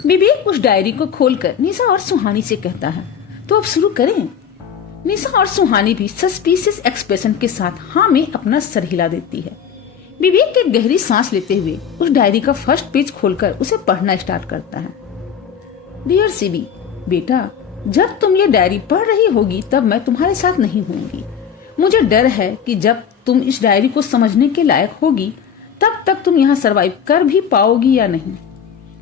विवेक उस डायरी को खोलकर निशा और सुहानी से कहता है, तो अब शुरू करें। निशा और सुहानी भी सस्पिशियस एक्सप्रेशन के साथ हाँ में अपना सर हिला देती है। विवेक एक गहरी सांस लेते हुए उस डायरी का फर्स्ट पेज खोलकर उसे पढ़ना स्टार्ट करता है। डियर सीबी, बेटा, जब तुम ये डायरी पढ़ रही होगी तब मैं तुम्हारे साथ नहीं होंगी। मुझे डर है कि जब तुम इस डायरी को समझने के लायक होगी तब तक तुम यहाँ सरवाइव कर भी पाओगी या नहीं।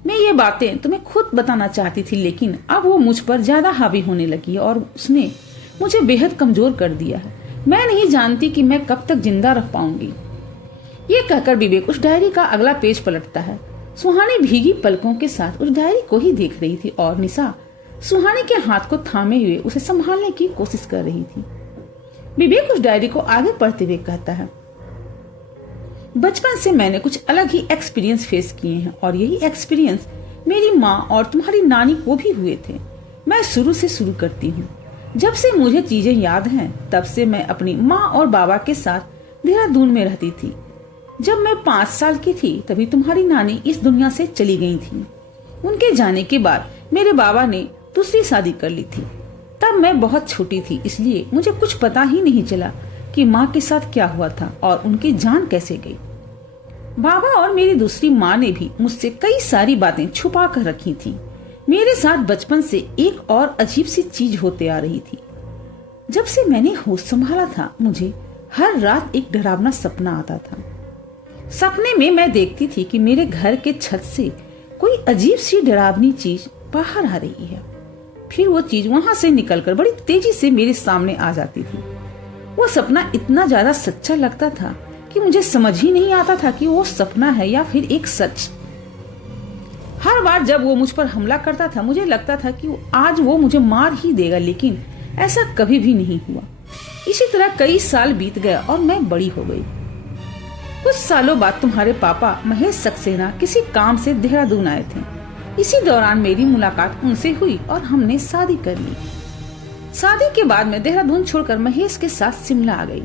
मैं ये बातें तुम्हें खुद बताना चाहती थी, लेकिन अब वो मुझ पर ज्यादा हावी होने लगी है और उसने मुझे बेहद कमजोर कर दिया है। मैं नहीं जानती कि मैं कब तक जिंदा रह पाऊंगी। ये कहकर विवेक उस डायरी का अगला पेज पलटता है। सुहानी भीगी पलकों के साथ उस डायरी को ही देख रही थी और निशा सुहानी के हाथ को थामे हुए उसे संभालने की कोशिश कर रही थी। विवेक उस डायरी को आगे पढ़ते हुए कहता है, बचपन से मैंने कुछ अलग ही एक्सपीरियंस फेस किए हैं और यही एक्सपीरियंस मेरी माँ और तुम्हारी नानी को भी हुए थे। मैं शुरू से शुरू करती हूँ। जब से मुझे चीजें याद हैं तब से मैं अपनी माँ और बाबा के साथ देहरादून में रहती थी। जब मैं 5 साल की थी तभी तुम्हारी नानी इस दुनिया से चली गई थी। उनके जाने के बाद मेरे बाबा ने दूसरी शादी कर ली थी। तब मैं बहुत छोटी थी, इसलिए मुझे कुछ पता ही नहीं चला कि माँ के साथ क्या हुआ था और उनकी जान कैसे गई। बाबा और मेरी दूसरी माँ ने भी मुझसे कई सारी बातें छुपा कर रखी थी। मेरे साथ बचपन से एक और अजीब सी चीज होते आ रही थी। जब से मैंने होश संभाला था मुझे हर रात एक डरावना सपना आता था। सपने में मैं देखती थी कि मेरे घर के छत से कोई अजीब सी डरावनी चीज बाहर आ रही है। फिर वो चीज वहां से निकलकर बड़ी तेजी से मेरे सामने आ जाती थी। वो सपना इतना ज्यादा सच्चा लगता था कि मुझे समझ ही नहीं आता था कि वो सपना है या फिर एक सच। हर बार जब वो मुझ पर हमला करता था मुझे लगता था कि आज वो मुझे मार ही देगा, लेकिन ऐसा कभी भी नहीं हुआ। इसी तरह कई साल बीत गया और मैं बड़ी हो गई। कुछ सालों बाद तुम्हारे पापा महेश सक्सेना किसी काम से देहरादून आए थे। इसी दौरान मेरी मुलाकात उनसे हुई और हमने शादी कर ली। शादी के बाद मैं देहरादून छोड़कर महेश के साथ शिमला आ गई।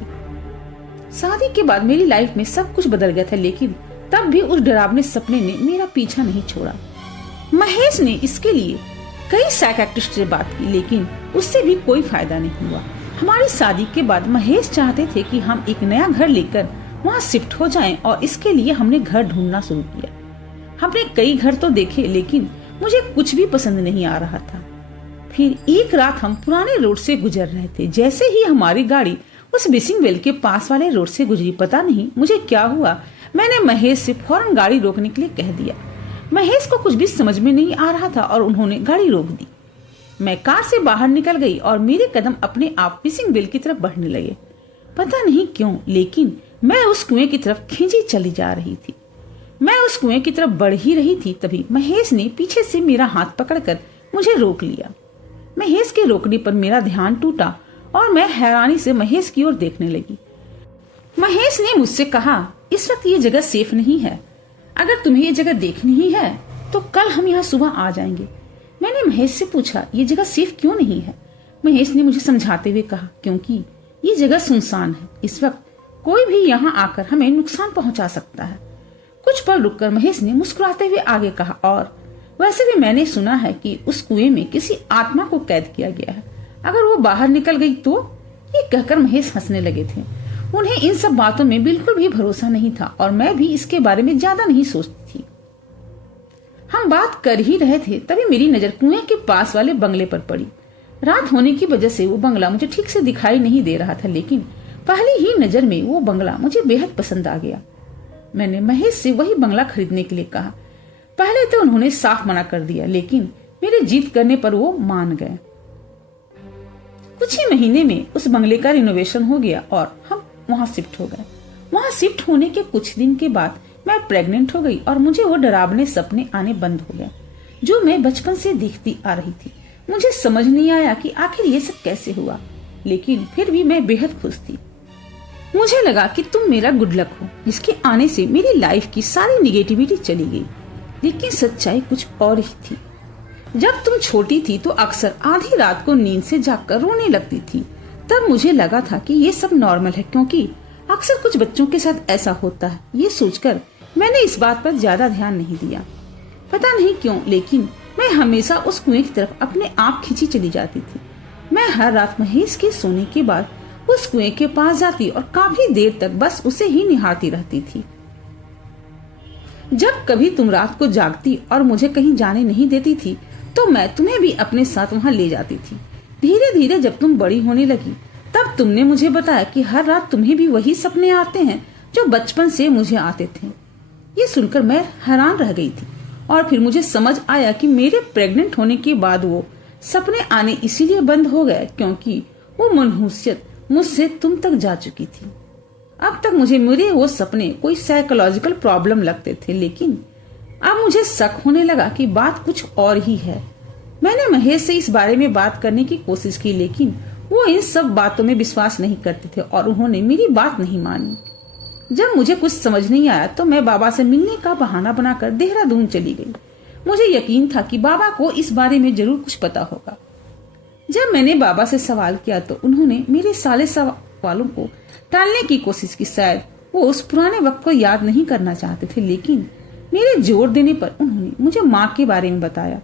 शादी के बाद मेरी लाइफ में सब कुछ बदल गया था, लेकिन तब भी उस डरावने सपने ने मेरा पीछा नहीं छोड़ा। महेश ने इसके लिए कई साइकियाट्रिस्ट से बात की, लेकिन उससे भी कोई फायदा नहीं हुआ। हमारी शादी के बाद महेश चाहते थे कि हम एक नया घर लेकर वहाँ शिफ्ट हो जाएं और इसके लिए हमने घर ढूंढना शुरू किया। हमने कई घर तो देखे, लेकिन मुझे कुछ भी पसंद नहीं आ रहा था। फिर एक रात हम पुराने रोड से गुजर रहे थे। जैसे ही हमारी गाड़ी उस विशिंग वेल के पास वाले रोड से गुजरी, पता नहीं मुझे क्या हुआ, मैंने महेश से फौरन गाड़ी रोकने के लिए कह दिया। महेश को कुछ भी समझ में नहीं आ रहा था और उन्होंने गाड़ी रोक दी। मैं कार से बाहर निकल गई और मेरे कदम अपने आप विशिंग वेल की तरफ बढ़ने लगे। पता नहीं क्यों, लेकिन मैं उस कुएं की तरफ खींची चली जा रही थी। मैं उस कुएं की तरफ बढ़ ही रही थी, तभी महेश ने पीछे से मेरा हाथ पकड़कर मुझे रोक लिया। महेश के रोकने पर मेरा ध्यान टूटा और मैं हैरानी से महेश की ओर देखने लगी। महेश ने मुझसे कहा, इस वक्त ये जगह सेफ नहीं है। अगर तुम्हें ये जगह देखनी ही है तो कल हम यहाँ सुबह आ जाएंगे। मैंने महेश से पूछा, ये जगह सेफ क्यों नहीं है? महेश ने मुझे समझाते हुए कहा, क्योंकि ये जगह सुनसान है। इस वक्त कोई भी यहाँ आकर हमें नुकसान पहुंचा सकता है। कुछ पल रुककर महेश ने मुस्कुराते हुए आगे कहा, और वैसे भी मैंने सुना है कि उस कुएं में किसी आत्मा को कैद किया गया है। अगर वो बाहर निकल गई तो? ये कहकर महेश हंसने लगे थे। उन्हें इन सब बातों में बिल्कुल भी भरोसा नहीं था और मैं भी इसके बारे में ज्यादा नहीं सोचती थी। हम बात कर ही रहे थे तभी मेरी नजर कुएं के पास वाले बंगले पर पड़ी। रात होने की वजह से वो बंगला मुझे ठीक से दिखाई नहीं दे रहा था, लेकिन पहली ही नजर में वो बंगला मुझे बेहद पसंद आ गया। मैंने महेश से वही बंगला खरीदने के लिए कहा। पहले तो उन्होंने साफ मना कर दिया, लेकिन मेरे जीत करने पर वो मान गए। कुछ ही महीने में उस बंगले का रिनोवेशन हो गया और हम वहां शिफ्ट हो गए। वहां शिफ्ट होने के कुछ दिन के बाद मैं प्रेग्नेंट हो गई और मुझे वो डरावने सपने आने बंद हो गए जो मैं बचपन से देखती आ रही थी। मुझे समझ नहीं आया कि आखिर ये सब कैसे हुआ, लेकिन फिर भी मैं बेहद खुश थी। मुझे लगा कि तुम मेरा गुड लक हो, जिसके आने से मेरी लाइफ की सारी निगेटिविटी चली गई। लेकिन सच्चाई कुछ और ही थी। जब तुम छोटी थी तो अक्सर आधी रात को नींद से जागकर रोने लगती थी। तब मुझे लगा था कि ये सब नॉर्मल है, क्योंकि अक्सर कुछ बच्चों के साथ ऐसा होता है। ये सोचकर मैंने इस बात पर ज्यादा ध्यान नहीं दिया। पता नहीं क्यों, लेकिन हमेशा उस कुएं की तरफ अपने आप खींची चली जाती थी। मैं हर रात महेश के सोने के बाद उस कुएं के पास जाती और काफी देर तक बस उसे ही निहारती रहती थी। जब कभी तुम रात को जागती और मुझे कहीं जाने नहीं देती थी तो मैं तुम्हें भी अपने साथ वहां ले जाती थी। धीरे धीरे जब तुम बड़ी होने लगी तब तुमने मुझे बताया कि हर रात तुम्हें भी वही सपने आते हैं जो बचपन से मुझे आते थे। ये सुनकर मैं हैरान रह गई थी और फिर मुझे समझ आया कि मेरे प्रेग्नेंट होने के बाद वो सपने आने इसीलिए बंद हो गए क्योंकि वो मनहूसियत मुझसे तुम तक जा चुकी थी। अब तक मुझे मेरे वो सपने कोई साइकोलॉजिकल प्रॉब्लम लगते थे, लेकिन अब मुझे शक होने लगा कि बात कुछ और ही है। मैंने महेश से इस बारे में बात करने की कोशिश की, लेकिन वो इन सब बातों में विश्वास नहीं करते थे और उन्होंने मेरी बात नहीं मानी। जब मुझे कुछ समझ नहीं आया तो मैं बाबा से मिलने का बहाना बनाकर देहरादून चली गई। मुझे यकीन था कि बाबा को इस बारे में जरूर कुछ पता होगा। जब मैंने बाबा से सवाल किया तो उन्होंने मेरे सारे सवालों को टालने की कोशिश की। शायद वो उस पुराने वक्त को याद नहीं करना चाहते थे, लेकिन मेरे जोर देने पर उन्होंने मुझे माँ के बारे में बताया।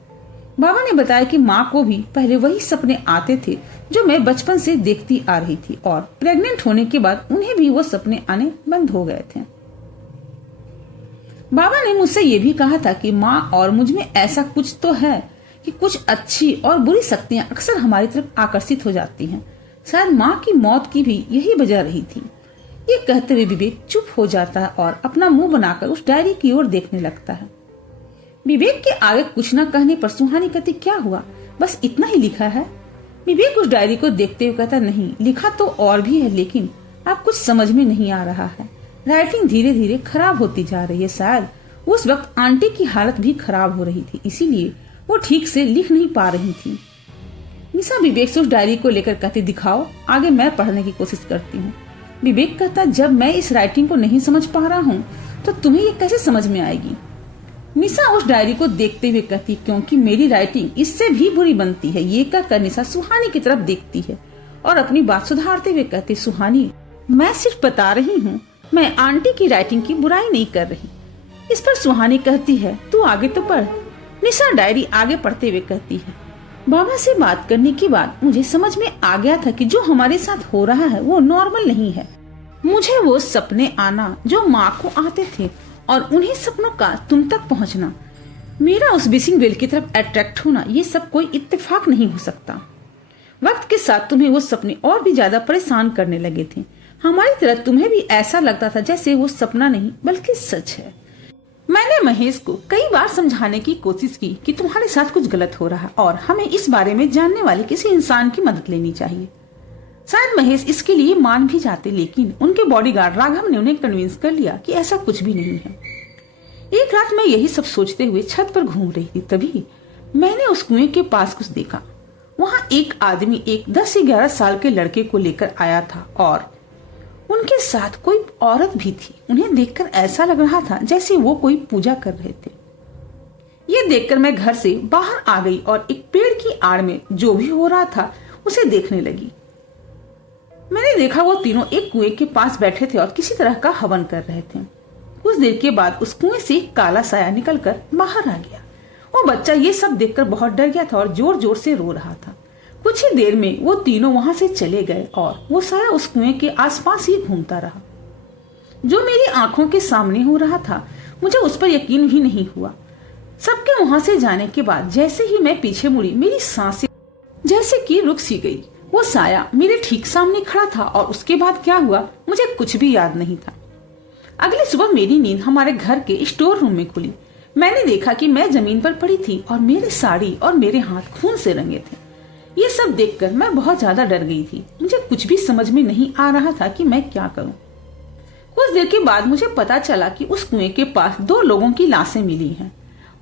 बाबा ने बताया कि माँ को भी पहले वही सपने आते थे जो मैं बचपन से देखती आ रही थी और प्रेग्नेंट होने के बाद उन्हें भी वो सपने आने बंद हो गए थे। बाबा ने मुझसे ये भी कहा था कि माँ और मुझ में ऐसा कुछ तो है कि कुछ अच्छी और बुरी शक्तियां अक्सर हमारी तरफ आकर्षित हो जाती हैं। शायद माँ की मौत की भी यही वजह रही थी। ये कहते हुए विवेक चुप हो जाता है और अपना मुंह बनाकर उस डायरी की ओर देखने लगता है। विवेक के आगे कुछ न कहने पर सुहानी कहती, क्या हुआ, बस इतना ही लिखा है? विवेक उस डायरी को देखते हुए कहता, नहीं, लिखा तो और भी है, लेकिन अब कुछ समझ में नहीं आ रहा है। राइटिंग धीरे धीरे खराब होती जा रही है। शायद उस वक्त आंटी की हालत भी खराब हो रही थी, इसीलिए वो ठीक से लिख नहीं पा रही थी। निशा विवेक से उस डायरी को लेकर कहती, दिखाओ, आगे मैं पढ़ने की कोशिश करती हूँ। विवेक कहता, जब मैं इस राइटिंग को नहीं समझ पा रहा हूँ तो तुम्हें ये कैसे समझ में आएगी? निशा उस डायरी को देखते हुए कहती, क्योंकि मेरी राइटिंग इससे भी बुरी बनती है। ये कहकर निशा सुहानी की तरफ देखती है और अपनी बात सुधारते हुए कहती, सुहानी, मैं सिर्फ बता रही हूँ, मैं आंटी की राइटिंग की बुराई नहीं कर रही। इस पर सुहानी कहती है, तू आगे तो पढ़। निशा डायरी आगे पढ़ते हुए कहती है, बाबा से बात करने के बाद मुझे समझ में आ गया था कि जो हमारे साथ हो रहा है वो नॉर्मल नहीं है। मुझे वो सपने आना जो माँ को आते थे और उन्हीं सपनों का तुम तक पहुँचना, मेरा उस मिसिंग गर्ल की तरफ अट्रैक्ट होना, ये सब कोई इत्तेफाक नहीं हो सकता। वक्त के साथ तुम्हें वो सपने और भी ज्यादा परेशान करने लगे थे। हमारी तरह तुम्हें भी ऐसा लगता था जैसे वो सपना नहीं बल्कि सच है। मैंने महेश को कई बार समझाने की कोशिश की कि तुम्हारे साथ कुछ गलत हो रहा है और हमें इस बारे में जानने वाले किसी इंसान की मदद लेनी चाहिए। शायद महेश इसके लिए मान भी जाते, लेकिन उनके बॉडीगार्ड राघव ने उन्हें कन्विंस कर लिया कि ऐसा कुछ भी नहीं है। एक रात मैं यही सब सोचते हुए छत पर घूम रही थी, तभी मैंने उस कुएं के पास कुछ देखा। वहां एक आदमी एक 10 से 11 साल के लड़के को लेकर आया था और उनके साथ कोई औरत भी थी। उन्हें देखकर ऐसा लग रहा था जैसे वो कोई पूजा कर रहे थे। ये देखकर मैं घर से बाहर आ गई और एक पेड़ की आड़ में जो भी हो रहा था उसे देखने लगी। मैंने देखा वो तीनों एक कुएं के पास बैठे थे और किसी तरह का हवन कर रहे थे। कुछ देर के बाद उस कुएं से एक काला साया निकलकर बाहर आ गया। वो बच्चा ये सब देखकर बहुत डर गया था और जोर जोर से रो रहा था। कुछ ही देर में वो तीनों वहां से चले गए और वो साया उस कुएं के आसपास ही घूमता रहा। जो मेरी आंखों के सामने हो रहा था मुझे उस पर यकीन भी नहीं हुआ। सबके वहां से जाने के बाद जैसे ही मैं पीछे मुड़ी, मेरी सांसें जैसे कि रुक सी गई। वो साया मेरे ठीक सामने खड़ा था और उसके बाद क्या हुआ मुझे कुछ भी याद नहीं था। अगली सुबह मेरी नींद हमारे घर के स्टोर रूम में खुली। मैंने देखा कि मैं जमीन पर पड़ी थी और मेरी साड़ी और मेरे हाथ खून से रंगे थे। ये सब देखकर मैं बहुत ज्यादा डर गई थी। मुझे कुछ भी समझ में नहीं आ रहा था कि मैं क्या करूं। कुछ देर के बाद मुझे पता चला कि उस कुएं के पास 2 लोगों की लाशें मिली हैं।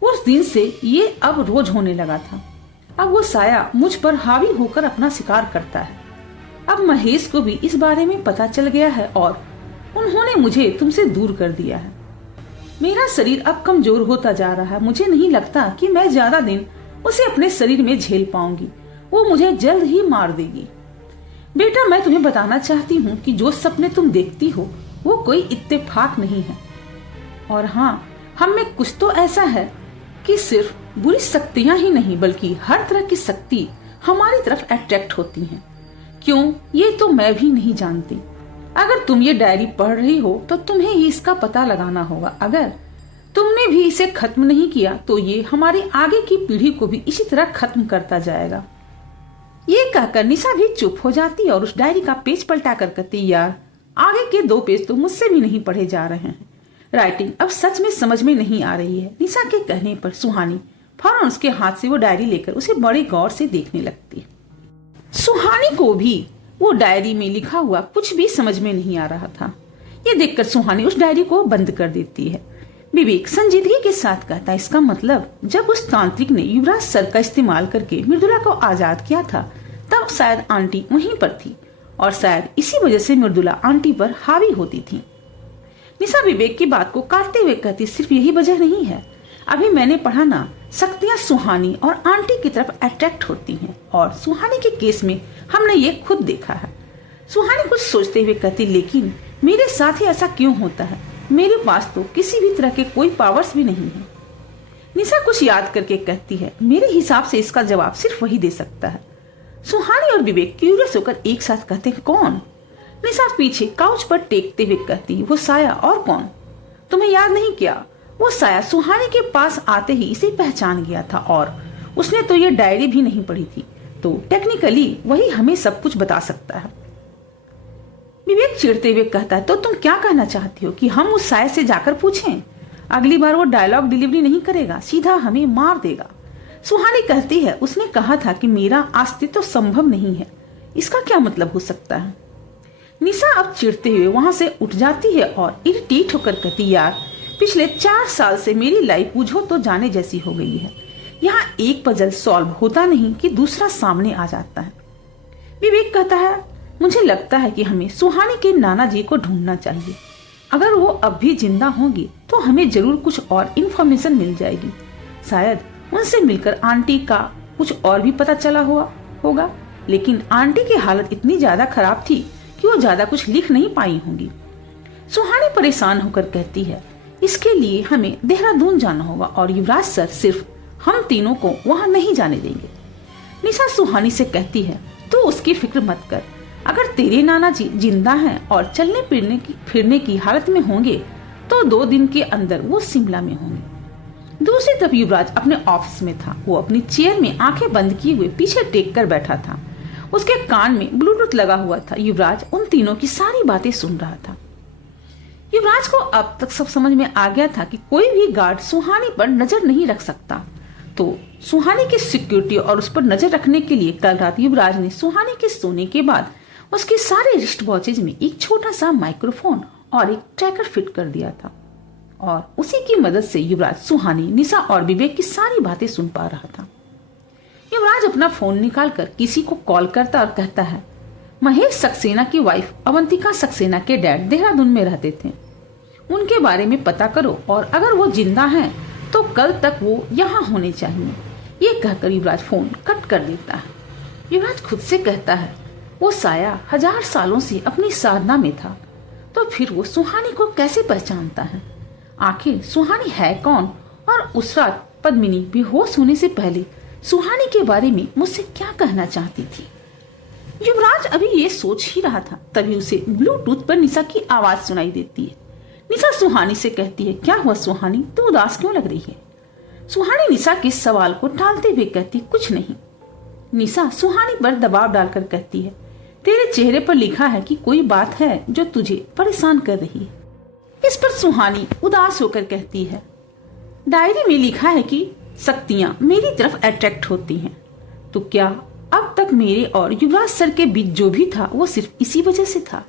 उस दिन से ये अब रोज होने लगा था। अब वो साया मुझ पर हावी होकर अपना शिकार करता है। अब महेश को भी इस बारे में पता चल गया है और उन्होंने मुझे तुमसे दूर कर दिया है। मेरा शरीर अब कमजोर होता जा रहा है। मुझे नहीं लगता कि मैं ज्यादा दिन उसे अपने शरीर में झेल पाऊंगी। वो मुझे जल्द ही मार देगी। बेटा, मैं तुम्हें बताना चाहती हूँ कि जो सपने तुम देखती हो वो कोई इत्तेफाक नहीं है। और हाँ, हम में कुछ तो ऐसा है कि सिर्फ बुरी शक्तियां ही नहीं बल्कि हर तरह की शक्ति हमारी तरफ अट्रैक्ट होती हैं। क्यों, ये तो मैं भी नहीं जानती। अगर तुम ये डायरी पढ़ रही हो तो तुम्हें ही इसका पता लगाना होगा। अगर तुमने भी इसे खत्म नहीं किया तो ये हमारी आगे की पीढ़ी को भी इसी तरह खत्म करता जाएगा। ये कहकर निशा भी चुप हो जाती और उस डायरी का पेज पलटा कर कहती, यार आगे के 2 पेज तो मुझसे भी नहीं पढ़े जा रहे हैं। राइटिंग अब सच में समझ में नहीं आ रही है। निशा के कहने पर सुहानी फौरन उसके हाथ से वो डायरी लेकर उसे बड़े गौर से देखने लगती है। सुहानी को भी वो डायरी में लिखा हुआ कुछ भी समझ में नहीं आ रहा था। ये देखकर सुहानी उस डायरी को बंद कर देती है। विवेक संजीदगी के साथ कहता है, इसका मतलब जब उस तांत्रिक ने युवराज सर का इस्तेमाल करके मृदुला को आजाद किया था तब शायद आंटी वहीं पर थी और शायद इसी वजह से मृदुला आंटी पर हावी होती थी। निशा विवेक की बात को काटते हुए कहती, सिर्फ यही वजह नहीं है। अभी मैंने पढ़ा ना, शक्तियां सुहानी और आंटी की तरफ अट्रैक्ट होती हैं और सुहानी के केस में हमने ये खुद देखा है। सुहानी कुछ सोचते हुए कहती, लेकिन मेरे साथ ही ऐसा क्यों होता है? मेरे पास तो किसी भी तरह के कोई पावर्स भी नहीं है। निशा कुछ याद करके कहती है, मेरे हिसाब से इसका जवाब सिर्फ वही दे सकता है। सुहानी और विवेक क्यूरियस होकर एक साथ कहते हैं, कौन? निशा पीछे काउच पर टेकते हुए कहती, वो साया। और कौन? तुम्हें याद नहीं क्या? वो साया सुहानी के पास आते ही इसे पहचान गया था और उसने तो ये डायरी भी नहीं पढ़ी थी, तो टेक्निकली वही हमें सब कुछ बता सकता है। विवेक चिढ़ते हुए कहता है, तो तुम क्या कहना चाहती हो कि हम उस साया से जाकर पूछें? अगली बार वो डायलॉग डिलीवरी नहीं करेगा, सीधा हमें मार देगा। सुहानी कहती है, उसने कहा था कि मेरा अस्तित्व संभव नहीं है। इसका क्या मतलब हो सकता है? निशा अब चिढ़ते हुए वहां से उठ जाती है और इरिटेट होकर कहती, यार पिछले 4 साल से मेरी लाइफ बुझो तो जाने जैसी हो गई है। यहाँ एक पजल सॉल्व होता नहीं कि दूसरा सामने आ जाता है। विवेक कहता है, मुझे लगता है कि हमें सुहानी के नाना जी को ढूंढना चाहिए। अगर वो अब भी जिंदा होंगी तो हमें जरूर कुछ और इन्फॉर्मेशन मिल जाएगी। शायद उनसे मिलकर आंटी का कुछ और भी पता चला हुआ होगा। लेकिन आंटी की हालत इतनी ज्यादा खराब थी कि वो ज्यादा कुछ लिख नहीं पाई होंगी। सुहानी परेशान होकर कहती है, इसके लिए हमें देहरादून जाना होगा और युवराज सर सिर्फ हम तीनों को वहां नहीं जाने देंगे। निशा सुहानी से कहती है, तू उसकी फिक्र मत कर। अगर तेरे नाना जी जिंदा हैं और चलने फिरने की हालत में होंगे तो 2 दिन के अंदर वो शिमला में होंगे। दूसरी तरफ युवराज अपने ऑफिस में था। वो अपनी चेयर में आंखें बंद किए हुए पीछे टेक कर बैठा था। उसके कान में ब्लूटूथ लगा हुआ था। युवराज उन तीनों की सारी बातें सुन रहा था। युवराज को अब तक सब समझ में आ गया था कि कोई भी गार्ड सुहानी पर नजर नहीं रख सकता, तो सुहानी की सिक्योरिटी और उस पर नजर रखने के लिए कल रात युवराज ने सुहानी के सोने के बाद उसके सारे रिस्ट वॉचेज में एक छोटा सा माइक्रोफोन और एक ट्रैकर फिट कर दिया था और उसी की मदद से युवराज सुहानी, निशा और विवेक की सारी बातें सुन पा रहा था। युवराज अपना फोन निकालकर किसी को कॉल करता और कहता है, महेश सक्सेना की वाइफ अवंतिका सक्सेना के डैड देहरादून में रहते थे, उनके बारे में पता करो और अगर वो जिंदा हैं तो कल तक वो यहाँ होने चाहिए। ये कहकर युवराज फोन कट कर देता है। युवराज खुद से कहता है, वो साया 1000 सालों से अपनी साधना में था, तो फिर वो सुहानी को कैसे पहचानता है? आखिर सुहानी है कौन? और उस रात पद्मिनी बेहोश होने से पहले सुहानी के बारे में मुझसे क्या कहना चाहती थी? युवराज अभी ये सोच ही रहा था, तभी उसे ब्लूटूथ पर निशा की आवाज सुनाई देती है। निशा सुहानी से कहती है, क्या हुआ सुहानी, तू उदास क्यों लग रही है? सुहानी निशा के सवाल को टालते हुए कहती, कुछ नहीं। निशा सुहानी पर दबाव डालकर कहती है, तेरे चेहरे पर लिखा है कि कोई बात है जो तुझे परेशान कर रही है। इस पर सुहानी उदास होकर कहती है, डायरी में लिखा है कि शक्तियां मेरी तरफ अट्रैक्ट होती हैं, तो क्या अब तक मेरे और युवराज सर के बीच जो भी था वो सिर्फ इसी वजह से था?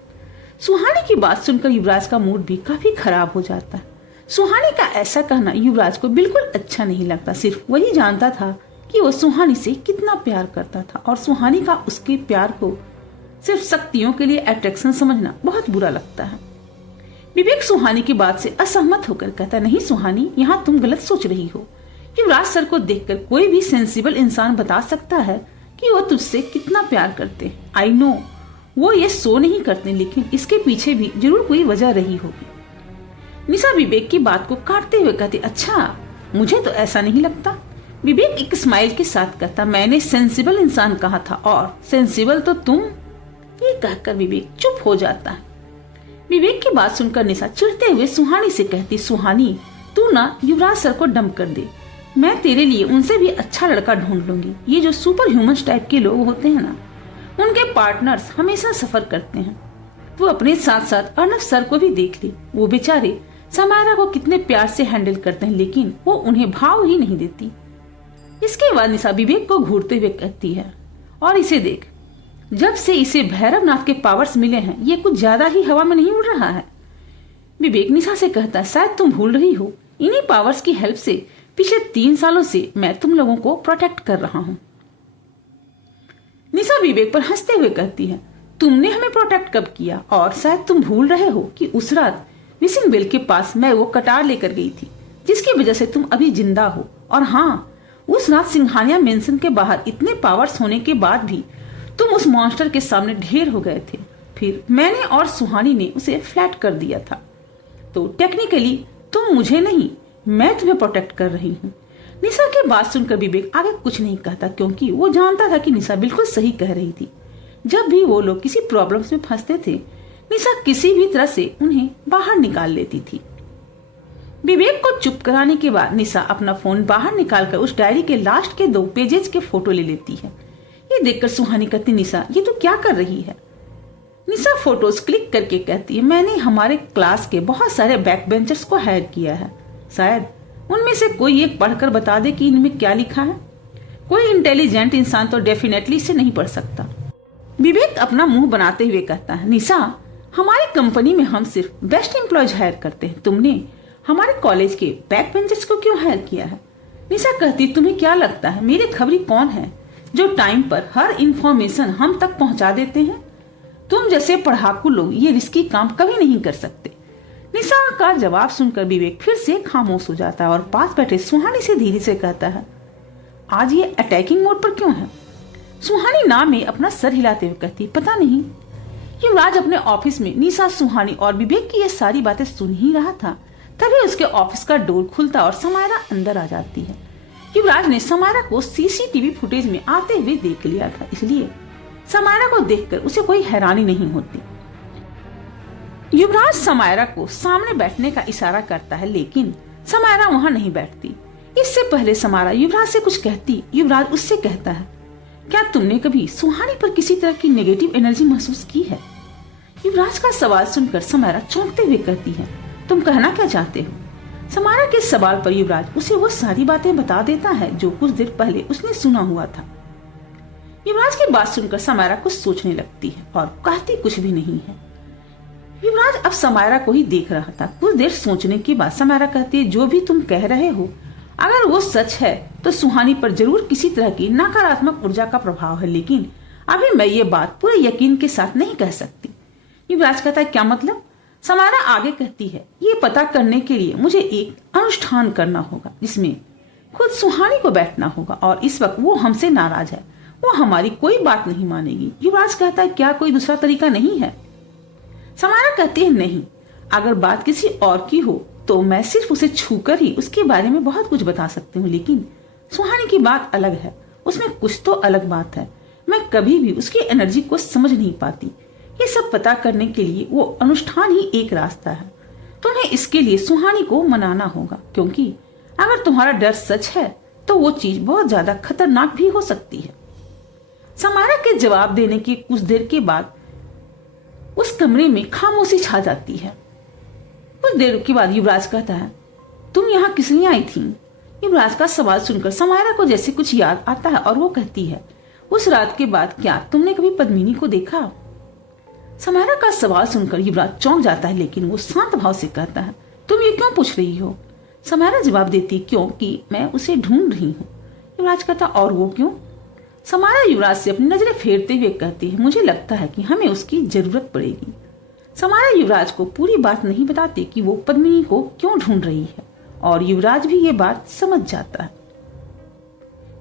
सुहानी की बात सुनकर युवराज का मूड भी काफी खराब हो जाता है। सुहानी का ऐसा कहना युवराज को बिल्कुल अच्छा नहीं लगता। सिर्फ वही जानता था कि वो सुहानी से कितना प्यार करता था और सुहानी का उसके प्यार को सिर्फ शक्तियों के लिए अट्रैक्शन समझना बहुत बुरा लगता है। विवेक सुहानी की बात से असहमत होकर कहता, नहीं सुहानी, यहाँ तुम गलत सोच रही हो। युवराज सर को देखकर कोई भी सेंसिबल इंसान बता सकता है कि वो तुझसे कितना प्यार करते हैं। आई नो वो ये सो नहीं करते, लेकिन इसके पीछे भी जरूर कोई वजह रही होगी। निशा विवेक की बात को काटते हुए कहती, अच्छा मुझे तो ऐसा नहीं लगता। विवेक एक स्माइल के साथ कहता, मैंने सेंसिबल इंसान कहा था और सेंसिबल तो तुम। ये कहकर विवेक चुप हो जाता है। विवेक की बात सुनकर निशा चिढ़ते हुए सुहानी से कहती, सुहानी तू ना युवराज सर को डंप कर दे, मैं तेरे लिए उनसे भी अच्छा लड़का ढूंढ लूंगी। ये जो सुपर ह्यूमन टाइप के लोग होते हैं ना, उनके पार्टनर्स हमेशा सफर करते हैं। वो अपने साथ साथ अर्नब सर को भी देख ली, वो बेचारे समायरा को कितने प्यार से हैंडल करते हैं, लेकिन वो उन्हें भाव ही नहीं देती। इसके बाद निशा विवेक को घूरते हुए कहती है, और इसे देख, जब से इसे भैरवनाथ के पावर्स मिले हैं ये कुछ ज्यादा ही हवा में नहीं उड़ रहा है। विवेक निशा से कहता है, शायद तुम भूल रही हो, इन्हीं पावर्स की हेल्प से पिछले 3 सालों से मैं तुम लोगों को प्रोटेक्ट कर रहा हूँ। निशा विवेक पर हंसते हुए कहती है, तुमने हमें प्रोटेक्ट कब किया? और शायद तुम भूल रहे हो कि उस रात विसिंग बेल के पास मैं वो कटार लेकर गई थी जिसकी वजह से तुम अभी जिंदा हो। और हाँ, उस रात सिंघानिया मेंशन के बाहर इतने पावर्स होने के बाद भी तुम उस मॉन्स्टर के सामने ढेर हो गए थे। फिर मैंने और सुहानी ने उसे फ्लैट कर दिया था। तो टेक्निकली तुम मुझे नहीं, मैं तुम्हें प्रोटेक्ट कर रही हूँ। निशा की बात सुनकर विवेक आगे कुछ नहीं कहता, क्योंकि वो जानता था कि निशा बिल्कुल सही कह रही थी। जब भी वो लोग किसी प्रॉब्लम्स में फंसते थे, निशा किसी भी तरह से उन्हें बाहर निकाल लेती थी। विवेक को चुप कराने के बाद निशा अपना फोन बाहर निकालकर उस डायरी के लास्ट के 2 पेजेस के फोटो ले लेती है। ये देखकर सुहानी कहती, निशा ये तो क्या कर रही है? निशा फोटोज क्लिक करके कहती है, मैंने हमारे क्लास के बहुत सारे बैक बेंचर्स को हायर किया है। शायद उनमें से कोई एक पढ़कर बता दे कि इनमें क्या लिखा है। कोई इंटेलिजेंट इंसान तो डेफिनेटली इसे नहीं पढ़ सकता। विवेक अपना मुंह बनाते हुए कहता है, निशा हमारी कंपनी में हम सिर्फ बेस्ट एम्प्लॉयज हायर करते हैं, तुमने हमारे कॉलेज के बैक बेंचर्स को क्यों हायर किया है? निशा कहती, तुम्हें क्या लगता है मेरे खबरी कौन है जो टाइम पर हर इंफॉर्मेशन हम तक पहुंचा देते हैं? तुम जैसे पढ़ाकू लोग ये रिस्की काम कभी नहीं कर सकते। निशा का जवाब सुनकर विवेक फिर से खामोश हो जाता है और पास बैठे सुहानी से धीरे से कहता है, आज ये अटैकिंग मोड पर क्यों है? सुहानी नाम में अपना सर हिलाते हुए कहती, पता नहीं। युवराज अपने ऑफिस में निशा, सुहानी और विवेक की ये सारी बातें सुन ही रहा था। तभी उसके ऑफिस का डोर खुलता और समायरा अंदर आ जाती है। युवराज ने समायरा को सीसीटीवी फुटेज में आते हुए देख लिया था, इसलिए समायरा को देखकर उसे कोई हैरानी नहीं होती। युवराज समायरा को सामने बैठने का इशारा करता है, लेकिन समायरा वहां नहीं बैठती। इससे पहले समायरा युवराज से कुछ कहती, युवराज उससे कहता है, क्या तुमने कभी सुहानी पर किसी तरह की नेगेटिव एनर्जी महसूस की है? युवराज का सवाल सुनकर समायरा चौंकते हुए कहती है, तुम कहना क्या चाहते हो? समायरा के सवाल पर युवराज उसे वो सारी बातें बता देता है जो कुछ देर पहले उसने सुना हुआ था। युवराज की बात सुनकर समायरा कुछ सोचने लगती है और कहती कुछ भी नहीं है। युवराज अब समायरा को ही देख रहा था। कुछ देर सोचने के बाद समायरा कहती है, जो भी तुम कह रहे हो अगर वो सच है तो सुहानी पर जरूर किसी तरह की नकारात्मक ऊर्जा का प्रभाव है, लेकिन अभी मैं ये बात पूरे यकीन के साथ नहीं कह सकती। युवराज कहता है, क्या मतलब? समायरा आगे कहती है, ये पता करने के लिए मुझे एक अनुष्ठान करना होगा जिसमें खुद सुहानी को बैठना होगा और इस वक्त वो हमसे नाराज है, वो हमारी कोई बात नहीं मानेगी। युवराज कहता है, क्या कोई दूसरा तरीका नहीं है? समायरा कहती है, नहीं, अगर बात किसी और की हो तो मैं सिर्फ उसे छूकर ही उसके बारे में बहुत कुछ बता सकती हूँ, लेकिन सुहानी की बात अलग है, उसमें कुछ तो अलग बात है। मैं कभी भी उसकी एनर्जी को समझ नहीं पाती। ये सब पता करने के लिए वो अनुष्ठान ही एक रास्ता है। तुम्हें इसके लिए सुहानी को मनाना होगा, क्योंकि अगर तुम्हारा डर सच है तो वो चीज बहुत ज्यादा खतरनाक भी हो सकती है। समायरा के जवाब देने के कुछ देर के बाद उस कमरे में खामोशी छा जाती है। कुछ देर के बाद युवराज कहता है, तुम यहाँ किस लिए आई थी? युवराज का सवाल सुनकर समायरा को जैसे कुछ याद आता है और वो कहती है, उस रात के बाद क्या तुमने कभी पद्मिनी को देखा? समायरा का सवाल सुनकर युवराज चौंक जाता है, लेकिन वो शांत भाव से कहता है, तुम ये क्यों पूछ रही हो? समायरा जवाब देती, क्योंकि मैं उसे ढूंढ रही हूँ। युवराज कहता, और वो क्यों? समायरा युवराज से अपनी नजरें फेरते हुए कहती है, मुझे लगता है कि हमें उसकी जरूरत पड़ेगी। समायरा युवराज को पूरी बात नहीं बताती कि वो पद्मिनी को क्यों ढूंढ रही है, और युवराज भी ये बात समझ जाता है।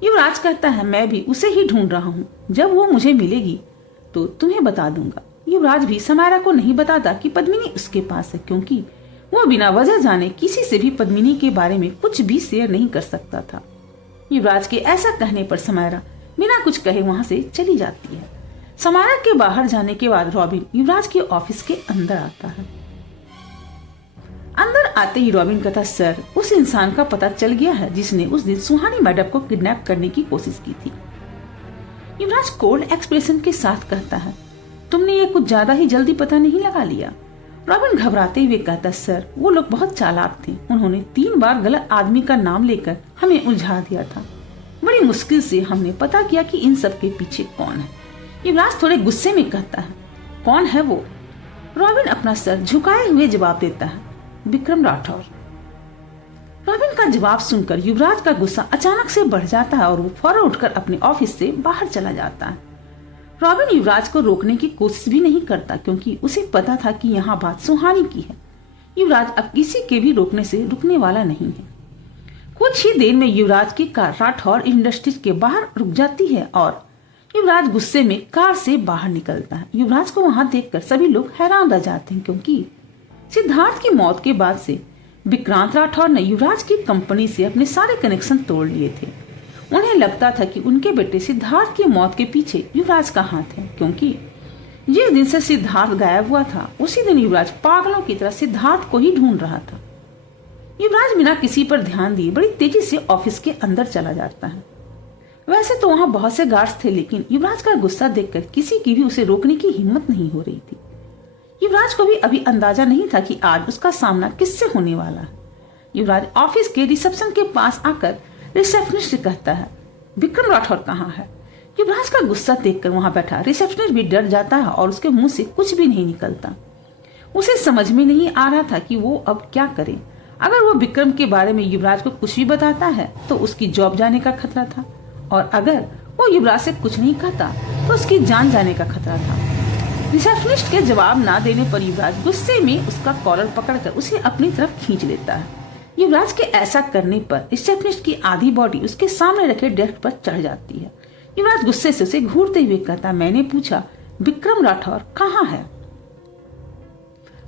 युवराज कहता है, मैं भी उसे ही ढूंढ रहा हूँ, जब वो मुझे मिलेगी तो तुम्हें बता दूंगा। युवराज भी समायरा को नहीं बताता कि पद्मिनी उसके पास है, क्योंकि वो बिना वजह जाने किसी से भी पद्मिनी के बारे में कुछ भी शेयर नहीं कर सकता था। युवराज के ऐसा कहने पर समायरा बिना कुछ कहे वहां से चली जाती है। समायरा के बाहर जाने के बाद रॉबिन युवराज के ऑफिस के अंदर आता है। अंदर आते ही रॉबिन कहता, सर, उस इंसान का पता चल गया है जिसने उस दिन सुहानी मैडम को किडनैप करने की कोशिश की थी। युवराज कोल्ड एक्सप्रेशन के साथ कहता है, तुमने ये कुछ ज्यादा ही जल्दी पता नहीं लगा लिया। रॉबिन घबराते हुए कहता, सर, वो लोग बहुत चालाक थे। उन्होंने 3 बार गलत आदमी का नाम लेकर हमें उलझा दिया था। बड़ी मुश्किल से हमने पता किया कि इन सब के पीछे कौन है। युवराज थोड़े गुस्से में कहता है, कौन है वो? रॉबिन अपना सर झुकाए हुए जवाब देता है, विक्रम राठौर। रॉबिन का जवाब सुनकर युवराज का गुस्सा अचानक से बढ़ जाता है और वो फौरन उठकर अपने ऑफिस से बाहर चला जाता है। रॉबिन युवराज को रोकने की कोशिश भी नहीं करता क्योंकि उसे पता था कि यहाँ बात सुहानी की है। युवराज अब किसी के भी रोकने से रुकने वाला नहीं है। कुछ ही देर में युवराज की कार राठौर इंडस्ट्रीज के बाहर रुक जाती है और युवराज गुस्से में कार से बाहर निकलता है। युवराज को वहां देखकर सभी लोग हैरान रह जाते हैं क्योंकि सिद्धार्थ की मौत के बाद से विक्रांत राठौर ने युवराज की कंपनी से अपने सारे कनेक्शन तोड़ लिए थे। उन्हें लगता था कि उनके बेटे सिद्धार्थ की मौत के पीछे युवराज का हाथ है क्योंकि जिस दिन से सिद्धार्थ गायब हुआ था उसी दिन युवराज पागलों की तरह सिद्धार्थ को ही ढूंढ रहा था। युवराज बिना किसी पर ध्यान दिए बड़ी तेजी से ऑफिस के अंदर चला जाता है। वैसे तो वहां बहुत से गार्ड्स थे लेकिन युवराज का गुस्सा देखकर किसी की भी उसे रोकने की हिम्मत नहीं हो रही थी। युवराज को भी अभी अंदाजा नहीं था कि आज उसका सामना किससे होने वाला है। युवराज ऑफिस के रिसेप्शन के पास आकर रिसेप्शनिस्ट से कहता है, विक्रम राठौर कहाँ है? युवराज का गुस्सा देखकर वहां बैठा रिसेप्शनिस्ट भी डर जाता है और उसके मुंह से कुछ भी नहीं निकलता। उसे समझ में नहीं आ रहा था कि वो अब क्या करे। अगर वो विक्रम के बारे में युवराज को कुछ भी बताता है तो उसकी जॉब जाने का खतरा था और अगर वो युवराज से कुछ नहीं कहता तो उसकी जान जाने का खतरा था। रिसेप्शनिस्ट के जवाब ना देने पर युवराज गुस्से में उसका कॉलर पकड़कर उसे अपनी तरफ खींच लेता है। युवराज के ऐसा करने पर रिसेप्शनिस्ट की आधी बॉडी उसके सामने रखे डेस्क पर चढ़ जाती है। युवराज गुस्से से उसे घूरते हुए कहता, मैंने पूछा विक्रम राठौर कहाँ है?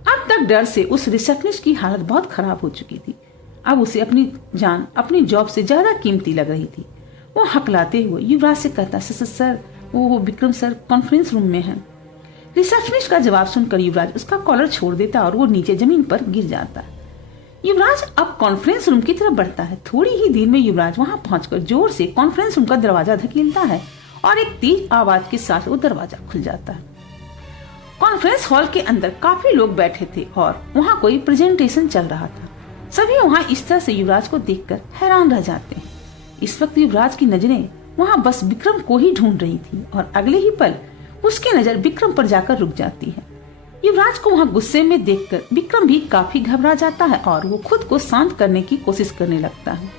अब तक डर से उस रिसेप्शनिस्ट की हालत बहुत खराब हो चुकी थी। अब उसे अपनी जान अपनी जॉब से ज्यादा कीमती लग रही थी। वो हकलाते हुए युवराज से कहता, सर, वो विक्रम सर कॉन्फ्रेंस रूम में है। रिसेप्शनिस्ट का जवाब सुनकर युवराज उसका कॉलर छोड़ देता और वो नीचे जमीन पर गिर जाता है। युवराज अब कॉन्फ्रेंस रूम की तरफ बढ़ता है। थोड़ी ही देर में युवराज वहां पहुंचकर जोर से कॉन्फ्रेंस रूम का दरवाजा धकेलता है और एक तेज आवाज के साथ वो दरवाजा खुल जाता है। कॉन्फ्रेंस हॉल के अंदर काफी लोग बैठे थे और वहां कोई प्रेजेंटेशन चल रहा था। सभी वहां इस तरह से युवराज को देखकर हैरान रह जाते हैं। इस वक्त युवराज की नजरें वहां बस विक्रम को ही ढूंढ रही थी और अगले ही पल उसकी नजर विक्रम पर जाकर रुक जाती है। युवराज को वहां गुस्से में देखकर विक्रम भी काफी घबरा जाता है और वो खुद को शांत करने की कोशिश करने लगता है।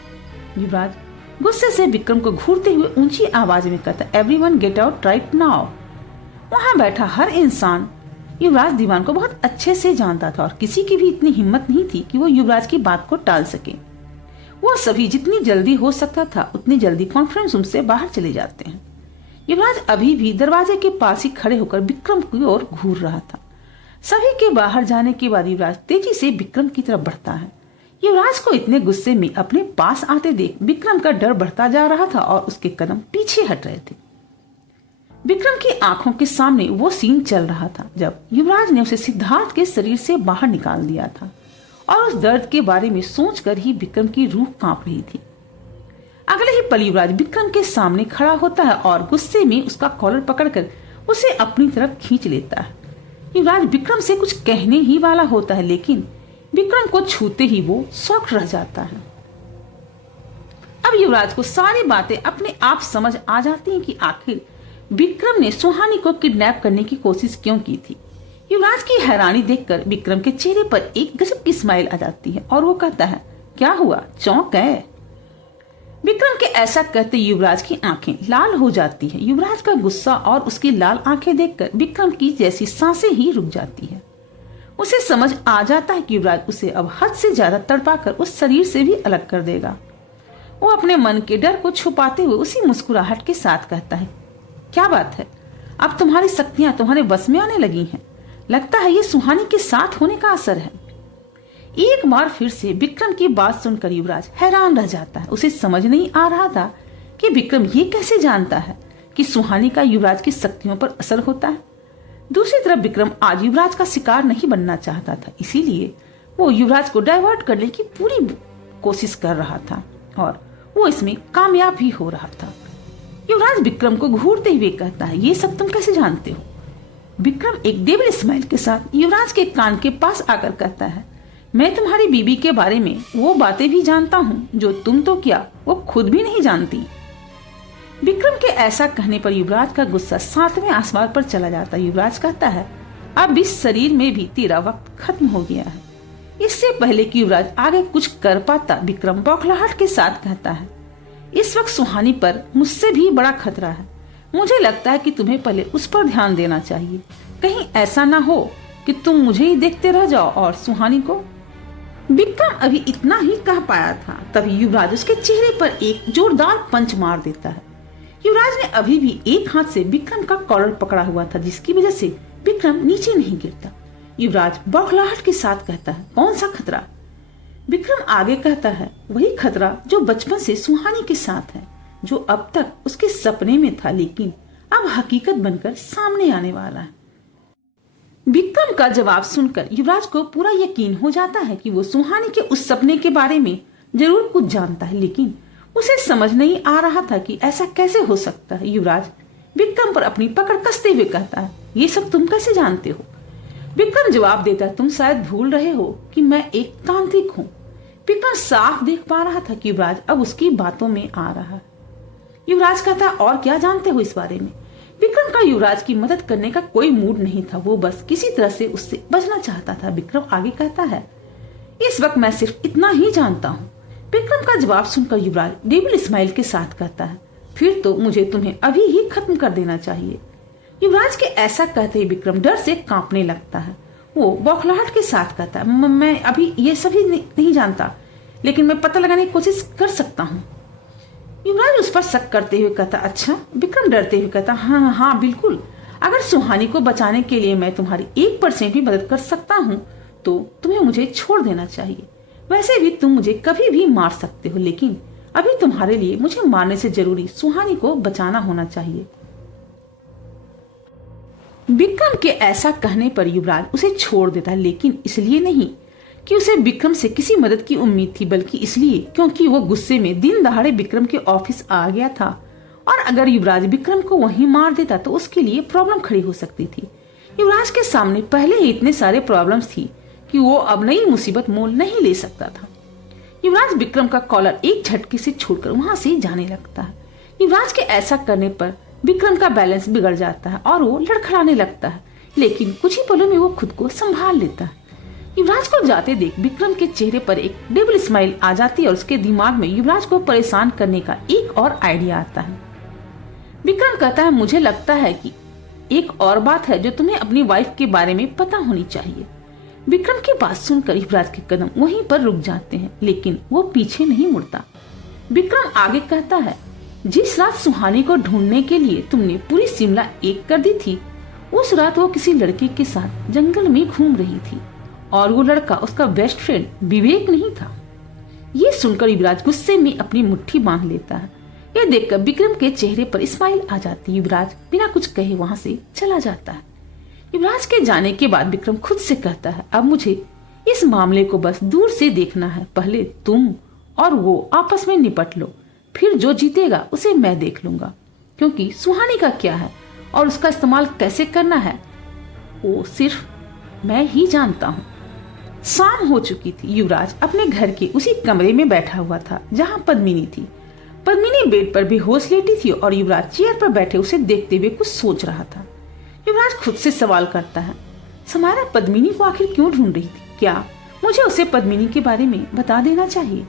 युवराज गुस्से से विक्रम को घूरते हुए ऊंची आवाज में कहता, everyone get out right now. वहां बैठा हर इंसान युवराज दीवान को बहुत अच्छे से जानता था और किसी की भी इतनी हिम्मत नहीं थी कि वो युवराज की बात को टाल सके। वो सभी जितनी जल्दी हो सकता था उतनी जल्दी कॉन्फ्रेंस रूम से बाहर चले जाते हैं। युवराज अभी भी दरवाजे के पास ही खड़े होकर विक्रम की ओर घूर रहा था। सभी के बाहर जाने के बाद युवराज तेजी से विक्रम की तरफ बढ़ता है। युवराज को इतने गुस्से में अपने पास आते देख विक्रम का डर बढ़ता जा रहा था और उसके कदम पीछे हट रहे थे। विक्रम की आंखों के सामने वो सीन चल रहा था जब युवराज ने उसे सिद्धार्थ के शरीर से बाहर निकाल दिया था और उस दर्द के बारे में सोचकर ही विक्रम की रूह कांप रही थी। अगले ही पल युवराज विक्रम के सामने खड़ा होता है और गुस्से में उसका कॉलर पकड़कर उसे अपनी तरफ खींच लेता है। युवराज विक्रम से कुछ कहने ही वाला होता है लेकिन विक्रम को छूते ही वो शॉक रह जाता है। अब युवराज को सारी बातें अपने आप समझ आ जाती हैं कि आखिर विक्रम ने सुहानी को किडनैप करने की कोशिश क्यों की थी। युवराज की हैरानी देखकर विक्रम के चेहरे पर एक गजब की स्माइल आ जाती है और वो कहता है, क्या हुआ, चौंक गए? विक्रम के ऐसा कहते युवराज की आंखें लाल हो जाती है। युवराज का गुस्सा और उसकी लाल आंखें देखकर विक्रम की जैसी सांसें ही रुक जाती है। उसे समझ आ जाता है कि युवराज उसे अब हद से ज्यादा तड़पाकर उस शरीर से भी अलग कर देगा। वो अपने मन के डर को छुपाते हुए उसी मुस्कुराहट के साथ कहता है, क्या बात है, अब तुम्हारी शक्तियां तुम्हारे बस में आने लगी हैं। लगता है ये सुहानी के साथ होने का असर है। एक बार फिर से विक्रम की बात सुनकर युवराज हैरान रह जाता है। उसे समझ नहीं आ रहा था कि विक्रम ये कैसे जानता है कि सुहानी का युवराज की शक्तियों पर असर होता है। दूसरी तरफ विक्रम आज युवराज का शिकार नहीं बनना चाहता था, इसीलिए वो युवराज को डाइवर्ट करने की पूरी कोशिश कर रहा था और वो इसमें कामयाब भी हो रहा था। युवराज विक्रम को घूरते हुए कहता है, ये सब तुम कैसे जानते हो? विक्रम एक डेविल स्माइल के साथ युवराज के कान के पास आकर कहता है, मैं तुम्हारी बीबी के बारे में वो बातें भी जानता हूँ जो तुम तो क्या वो खुद भी नहीं जानती। विक्रम के ऐसा कहने पर युवराज का गुस्सा 7वें आसमान पर चला जाता है। युवराज कहता है, अब इस शरीर में भी तेरा वक्त खत्म हो गया है। इससे पहले कि युवराज आगे कुछ कर पाता, विक्रम बौखलाहट के साथ कहता है, इस वक्त सुहानी पर मुझसे भी बड़ा खतरा है। मुझे लगता है कि तुम्हें पहले उस पर ध्यान देना चाहिए। कहीं ऐसा ना हो कि तुम मुझे ही देखते रह जाओ और सुहानी को। विक्रम अभी इतना ही कह पाया था, तभी युवराज उसके चेहरे पर एक जोरदार पंच मार देता है। युवराज ने अभी भी एक हाथ से विक्रम का कॉलर पकड़ा हुआ था, जिसकी वजह से विक्रम नीचे नहीं गिरता। युवराज बौखलाहट के साथ कहता है, कौन सा खतरा? विक्रम आगे कहता है, वही खतरा जो बचपन से सुहानी के साथ है, जो अब तक उसके सपने में था लेकिन अब हकीकत बनकर सामने आने वाला है। विक्रम का जवाब सुनकर युवराज को पूरा यकीन हो जाता है कि वो सुहानी के उस सपने के बारे में जरूर कुछ जानता है, लेकिन उसे समझ नहीं आ रहा था कि ऐसा कैसे हो सकता है। युवराज विक्रम पर अपनी पकड़ कसते हुए कहता है, ये सब तुम कैसे जानते हो? विक्रम जवाब देता है, तुम शायद भूल रहे हो कि मैं एक तांत्रिक हूँ। विक्रम साफ देख पा रहा था कि युवराज अब उसकी बातों में आ रहा है। युवराज कहता, और क्या जानते हो इस बारे में? विक्रम का युवराज की मदद करने का कोई मूड नहीं था, वो बस किसी तरह से उससे बचना चाहता था। विक्रम आगे कहता है, इस वक्त मैं सिर्फ इतना ही जानता हूँ। विक्रम का जवाब सुनकर युवराज डेविल स्माइल के साथ कहता है, फिर तो मुझे तुम्हें अभी ही खत्म कर देना चाहिए। युवराज के ऐसा कहते ही विक्रम डर से कांपने लगता है। वो बौखलाहट के साथ कहता है, मैं अभी ये सभी नहीं जानता, लेकिन मैं पता लगाने की कोशिश कर सकता हूँ। युवराज उस पर शक करते हुए कहता, अच्छा? विक्रम डरते हुए कहता, हाँ हाँ बिल्कुल, अगर सुहानी को बचाने के लिए मैं तुम्हारी 1% भी मदद कर सकता हूँ तो तुम्हें मुझे छोड़ देना चाहिए। वैसे भी तुम मुझे कभी भी मार सकते हो, लेकिन अभी तुम्हारे लिए मुझे मारने से जरूरी सुहानी को बचाना होना चाहिए। विक्रम के ऐसा कहने पर युवराज उसे छोड़ देता है, लेकिन इसलिए नहीं कि उसे विक्रम से किसी मदद की उम्मीद थी, बल्कि इसलिए क्योंकि वो गुस्से में दिन दहाड़े विक्रम के ऑफिस आ गया था और अगर युवराज विक्रम को वहीं मार देता तो उसके लिए प्रॉब्लम खड़ी हो सकती थी। युवराज के सामने पहले ही इतने सारे प्रॉब्लम्स थी कि वो अब नई मुसीबत मोल नहीं ले सकता था। युवराज विक्रम का कॉलर एक झटके से छोड़कर वहां से जाने लगता है। युवराज के ऐसा करने पर विक्रम का बैलेंस बिगड़ जाता है और वो लड़खड़ाने लगता है, लेकिन कुछ ही पलों में वो खुद को संभाल लेता है। युवराज को जाते देख विक्रम के चेहरे पर एक डेविल स्माइल आ जाती है और उसके दिमाग में युवराज को परेशान करने का एक और आइडिया आता है। विक्रम कहता है, मुझे लगता है कि एक और बात है जो तुम्हें अपनी वाइफ के बारे में पता होनी चाहिए। विक्रम की बात सुनकर युवराज के कदम वहीं पर रुक जाते हैं, लेकिन वो पीछे नहीं मुड़ता। विक्रम आगे कहता है, जिस रात सुहानी को ढूंढने के लिए तुमने पूरी शिमला एक कर दी थी, उस रात वो किसी लड़के के साथ जंगल में घूम रही थी और वो लड़का उसका बेस्ट फ्रेंड विवेक नहीं था। ये सुनकर युवराज गुस्से में अपनी मुट्ठी बांध लेता है। ये देखकर विक्रम के चेहरे पर स्माइल आ जाती है। युवराज बिना कुछ कहे वहां से चला जाता है। युवराज के जाने के बाद विक्रम खुद से कहता है, अब मुझे इस मामले को बस दूर से देखना है। पहले तुम और वो आपस में निपट लो, फिर जो जीतेगा उसे मैं देख लूंगा, क्योंकि सुहानी का क्या है और उसका इस्तेमाल कैसे करना है वो सिर्फ मैं ही जानता हूँ। शाम हो चुकी थी। युवराज अपने घर के उसी कमरे में बैठा हुआ था जहाँ पद्मिनी थी। पद्मिनी बेड पर बेहोश लेटी थी और युवराज चेयर पर बैठे उसे देखते हुए कुछ सोच रहा था। युवराज खुद से सवाल करता है, समारा पद्मिनी को आखिर क्यों ढूंढ रही थी? क्या मुझे उसे पद्मिनी के बारे में बता देना चाहिए?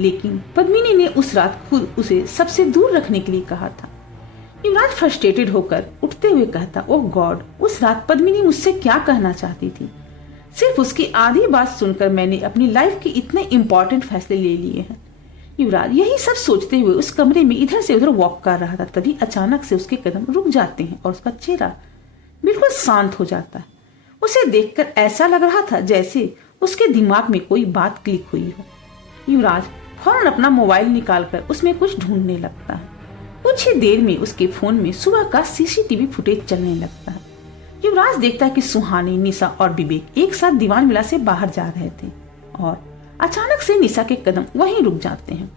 लेकिन पद्मिनी ने उस रात खुद उसे सबसे दूर रखने के लिए कहा था। युवराज फ्रस्ट्रेटेड होकर उठते हुए कहता, ओह गॉड, उस रात पद्मिनी मुझसे क्या कहना चाहती थी? सिर्फ उसकी आधी बात सुनकर मैंने अपनी लाइफ के इतने इम्पोर्टेंट फैसले ले लिए हैं। युवराज यही सब सोचते हुए उस कमरे में इधर से उधर वॉक कर रहा था। तभी अचानक से उसके कदम रुक जाते हैं और उसका चेहरा बिल्कुल शांत हो जाता है। उसे देखकर ऐसा लग रहा था जैसे उसके दिमाग में कोई बात क्लिक हुई हो। युवराज फौरन अपना मोबाइल निकालकर उसमें कुछ ढूंढने लगता है। कुछ ही देर में उसके फोन में सुबह का सीसीटीवी फुटेज चलने लगता है। युवराज देखता है कि सुहानी, निशा और विवेक एक साथ दीवान विला से बाहर जा रहे थे और अचानक से निशा के कदम वहीं रुक जाते हैं।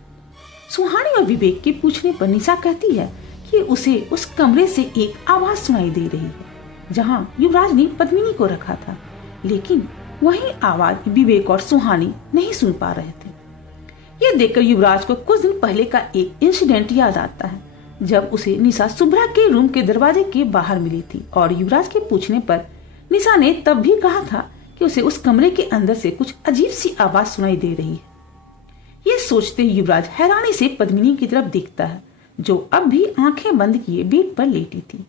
सुहानी और विवेक के पूछने पर निशा कहती है कि उसे उस कमरे से एक आवाज सुनाई दे रही है जहां युवराज ने पद्मिनी को रखा था, लेकिन वही आवाज विवेक और सुहानी नहीं सुन पा रहे थे। ये देखकर युवराज को कुछ दिन पहले का एक इंसिडेंट याद आता है जब उसे निशा शुभ्रा के रूम के दरवाजे के बाहर मिली थी और युवराज के पूछने पर निशा ने तब भी कहा था कि उसे उस कमरे के अंदर से कुछ अजीब सी आवाज सुनाई दे रही है। ये सोचते युवराज हैरानी से पद्मिनी की तरफ देखता है जो अब भी आंखें बंद किए बेड पर लेटी थी।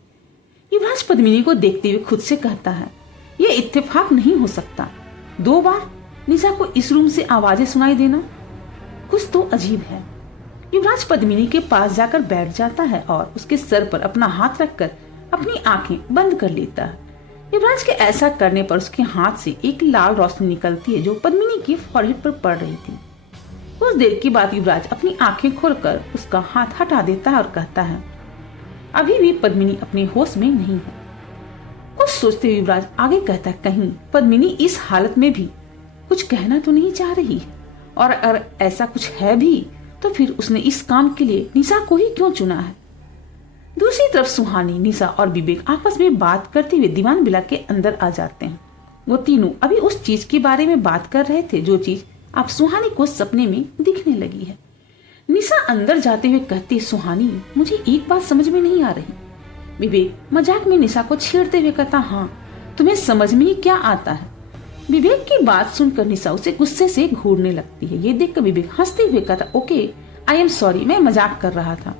युवराज पद्मिनी को देखते हुए खुद से कहता है, ये इत्तेफाक नहीं हो सकता। 2 बार निशा को इस रूम से आवाजें सुनाई देना, कुछ तो अजीब है। युवराज पद्मिनी के पास जाकर बैठ जाता है और उसके सर पर अपना हाथ रखकर अपनी आंखें बंद कर लेता है। युवराज के ऐसा करने पर उसके हाथ से एक लाल रोशनी निकलती है जो पद्मिनी की फॉरहेड पर पड़ रही थी। कुछ देर के बाद युवराज अपनी आंखें खोलकर उसका हाथ हटा देता है और कहता है, अभी भी पद्मिनी अपने होश में नहीं है। कुछ सोचते हुए युवराज आगे कहता है, कहीं पद्मिनी इस हालत में भी कुछ कहना तो नहीं चाह रही है, और अगर ऐसा कुछ है भी तो फिर उसने इस काम के लिए निशा को ही क्यों चुना है। दूसरी तरफ सुहानी, निशा और विवेक आपस में बात करते हुए दीवान विला के अंदर आ जाते हैं। वो तीनों अभी उस चीज के बारे में बात कर रहे थे जो चीज अब सुहानी को सपने में दिखने लगी है। निशा अंदर जाते हुए कहती, सुहानी मुझे एक बात समझ में नहीं आ रही। विवेक मजाक में निशा को छेड़ते हुए कहता, हाँ तुम्हें समझ में ही क्या आता है। विवेक की बात सुनकर निशा उसे गुस्से से घूरने लगती है। ये देखकर विवेक हंसते हुए कहता, ओके आई एम सॉरी, मैं मजाक कर रहा था।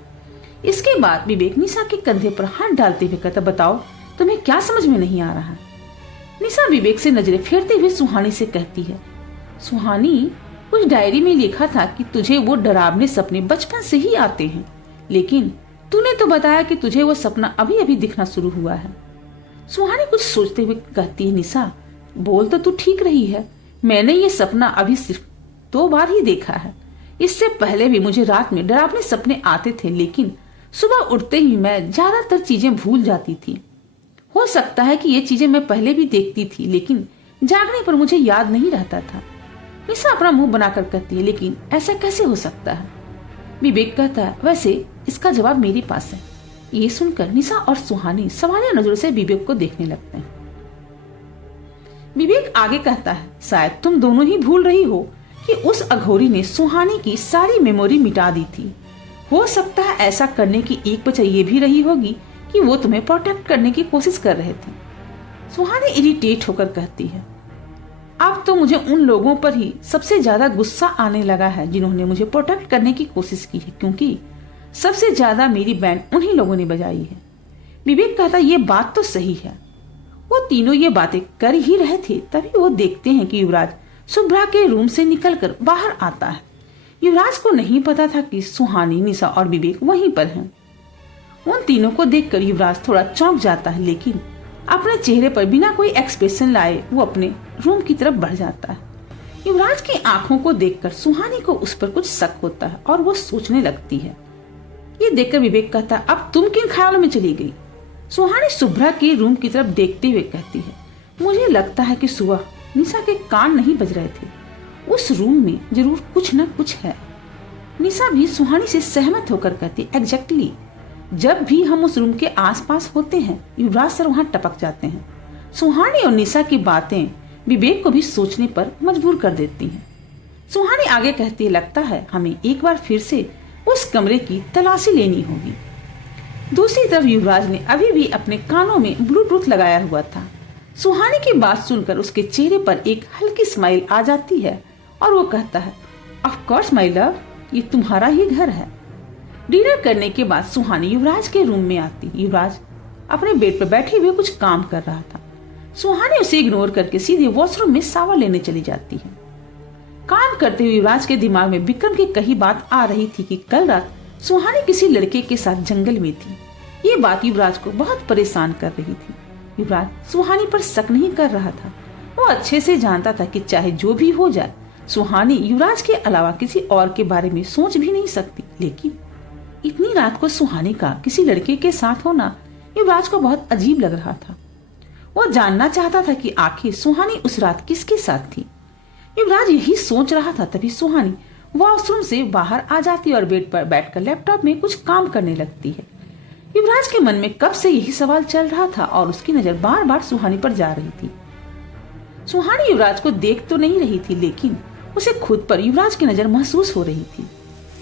इसके बाद विवेक निशा के कंधे पर हाथ डालते हुए कहता, बताओ तुम्हें क्या समझ में नहीं आ रहा है। निशा विवेक से नजरें फेरते हुए सुहानी से कहती है, सुहानी कुछ डायरी में लिखा था कि तुझे वो डरावने सपने बचपन से ही आते हैं, लेकिन तूने तो बताया कि तुझे वो सपना अभी अभी दिखना शुरू हुआ है। सुहानी कुछ सोचते हुए कहती है, निशा बोल तो तू ठीक रही है, मैंने ये सपना अभी सिर्फ 2 बार ही देखा है। इससे पहले भी मुझे रात में डरावने सपने आते थे, लेकिन सुबह उठते ही मैं ज्यादातर चीजें भूल जाती थी। हो सकता है कि ये चीजें मैं पहले भी देखती थी, लेकिन जागने पर मुझे याद नहीं रहता था। निशा अपना मुंह बनाकर कहती है, लेकिन ऐसा कैसे हो सकता है। विवेक कहता है, वैसे इसका जवाब मेरे पास है। ये सुनकर निशा और सुहानी सवालिया नजरों से विवेक को देखने लगते हैं। विवेक आगे कहता है, शायद तुम दोनों ही भूल रही हो कि उस अघोरी ने सुहानी की सारी मेमोरी मिटा दी थी। हो सकता है ऐसा करने की एक वजह ये भी रही होगी कि वो तुम्हें प्रोटेक्ट करने की कोशिश कर रहे थे। सुहानी इरिटेट होकर कहती है, अब तो मुझे उन लोगों पर ही सबसे ज्यादा गुस्सा आने लगा है जिन्होंने मुझे प्रोटेक्ट करने की कोशिश की है, क्योंकि सबसे ज्यादा मेरी बैंड उन्हीं लोगों ने बजाई है। विवेक कहता, ये बात तो सही है। वो तीनों ये बातें कर ही रहे थे, तभी वो देखते हैं कि युवराज शुभ्रा के रूम से निकलकर बाहर आता है। युवराज को नहीं पता था कि सुहानी, निशा और विवेक वहीं पर हैं। उन तीनों को देखकर युवराज थोड़ा चौंक जाता है, लेकिन अपने चेहरे पर बिना कोई एक्सप्रेशन लाए वो अपने रूम की तरफ बढ़ जाता है। युवराज की आंखों को देखकर सुहानी को उस पर कुछ शक होता है और वो सोचने लगती है। ये देखकर विवेक कहता है, अब तुम किन ख्यालों में चली गई। सुहानी शुभ्रा के रूम की तरफ देखते हुए कहती है, मुझे लगता है कि सुबह निशा के कान नहीं बज रहे थे। उस रूम में जरूर कुछ न कुछ है। निशा भी सुहानी से सहमत होकर कहती, एग्जैक्टली जब भी हम उस रूम के आसपास होते हैं युवराज सर वहां टपक जाते हैं। सुहानी और निशा की बातें विवेक को भी सोचने पर मजबूर कर देती हैं। सुहानी आगे कहती है, लगता है हमें एक बार फिर से उस कमरे की तलाशी लेनी होगी। दूसरी तरफ युवराज ने अभी भी अपने कानों में ब्लूटूथ लगाया हुआ था। सुहानी की बात सुनकर उसके चेहरे पर एक हल्की स्माइल आ जाती है और वो कहता है, ऑफ कोर्स माय लव, ये तुम्हारा ही घर है। डिनर करने के बाद सुहानी युवराज के रूम में आती। युवराज अपने बेड पर बैठे हुए कुछ काम कर रहा था। सुहानी उसे इग्नोर करके सीधे वॉशरूम में शावर लेने चली जाती है। काम करते हुए युवराज के दिमाग में विक्रम की कही बात आ रही थी कि कल रात सुहानी किसी लड़के के साथ जंगल में थी। ये बात युवराज को बहुत परेशान कर रही थी। युवराज सुहानी पर शक नहीं कर रहा था, वो अच्छे से जानता था कि चाहे जो भी हो जाए, सुहानी युवराज के अलावा किसी और के बारे में सोच भी नहीं सकती। लेकिन इतनी रात को सुहानी का किसी लड़के के साथ होना युवराज को बहुत अजीब लग रहा था। वो जानना चाहता था कि आखिर सुहानी उस रात किसके साथ थी। युवराज यही सोच रहा था, तभी सुहानी वॉशरूम से बाहर आ जाती और बेड पर बैठकर लैपटॉप में कुछ काम करने लगती है। युवराज के मन में कब से यही सवाल चल रहा था और उसकी नजर बार बार सुहानी पर जा रही थी। सुहानी युवराज को देख तो नहीं रही थी, लेकिन उसे खुद पर युवराज की नजर महसूस हो रही थी।